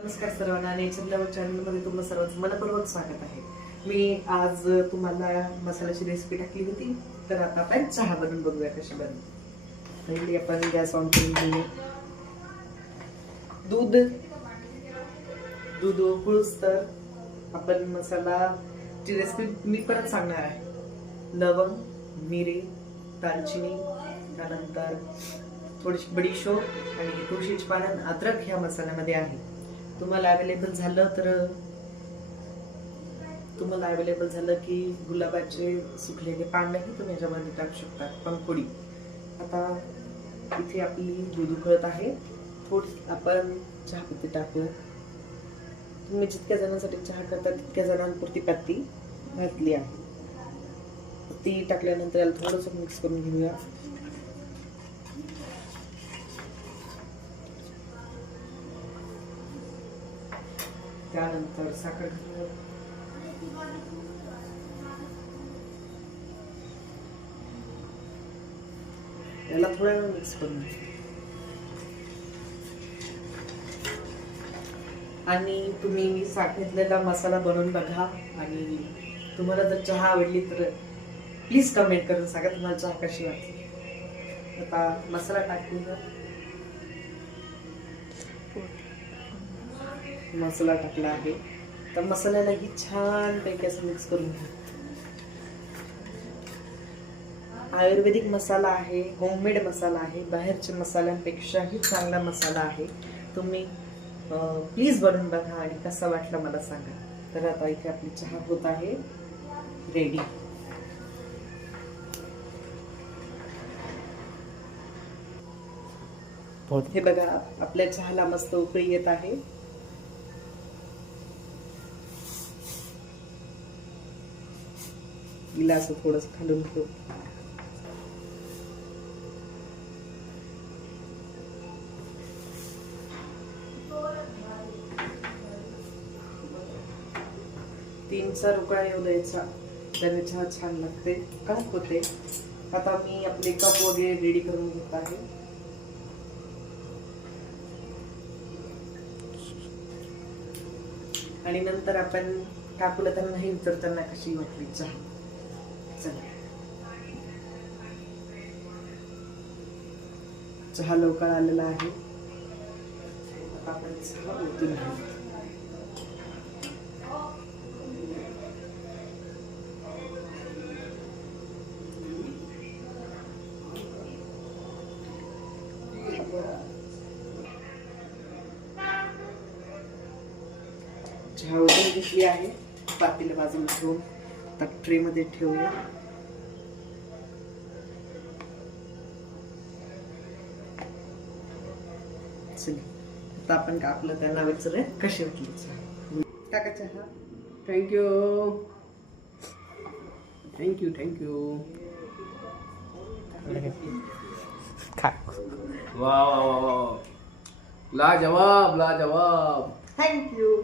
नमस्कार सर्वांना. Nature love चॅनलमध्ये तुमचं सर्वांचं मनपूर्वक स्वागत आहे. मी आज तुम्हाला मसाल्याची रेसिपी टाकली होती, तर आता आपण चहा बनवून बघूया कशी बनवते. पहिली आपण गॅस ऑन करून घेऊ. दूध उकळूस तर आपण मसालाची रेसिपी मी परत सांगणार आहे. लवंग, मिरी, दालचिनी, त्यानंतर थोडीशी बडीशोप आणि तुळशीची पानं, अद्रक ह्या मसाल्यामध्ये आहे. तुम्हाला अवेलेबल झालं की गुलाबाचे सुकलेले पानही तुम्ही याच्यामध्ये टाकू शकता, पंखोडी. आता इथे आपली दूध उकळत आहे. थोडी आपण चहापत्ती टाकू. तुम्ही जितक्या जणांसाठी चहा करता तितक्या जणांपुरती पत्ती घातली आहे. ती टाकल्यानंतर याला थोडंसं मिक्स करून घेऊया. त्यानंतर साखर घालूया. याला थोड्या वेळ मिक्स करून आणि तुम्ही सांगितलेला मसाला बनवून बघा. आणि तुम्हाला जर चहा आवडली तर प्लीज कमेंट करून सांगा तुम्हाला चहा कशी वाटली. आता मसाला टाकूया. मसाला टाकला आहे तर मसाल्यालाही छान पैकी असं मिक्स करून घ्या. आयुर्वेदिक मसाला आहे, होममेड मसाला आहे, बाहेरच्या मसाल्यांपेक्षाही चांगला मसाला आहे. तुम्ही प्लीज बनवून बघा आणि कसा वाटला मला सांगा. तर आता इथे आपली चहा होत आहे रेडी. हे बघा आपल्या चहाला मस्त उकळी येत आहे. गिलास थोडस खालून ठेवू. तीन चार उकळा येऊ द्यायचा, त्याने चहा छान लागते, कडक होते. आता मी आपले कप वगैरे रेडी करून घेत आहे. आणि नंतर आपण टाकूला त्यांना हे उतरताना कशी वाटली चहा. चहा लवकर आलेला आहे. आपण चहा ओतून घेऊ. चहा ओतून घेतली आहे. पातेलं बाजूला ठेवून आता ट्रे मध्ये ठेवूया. आता आपण आपलं त्यांना विचारूया कशी वाटली चहा. टाका चहा. Thank you thank you thank you. वा वा वा वा, लाजवाब लाजवाब. थँक्यू.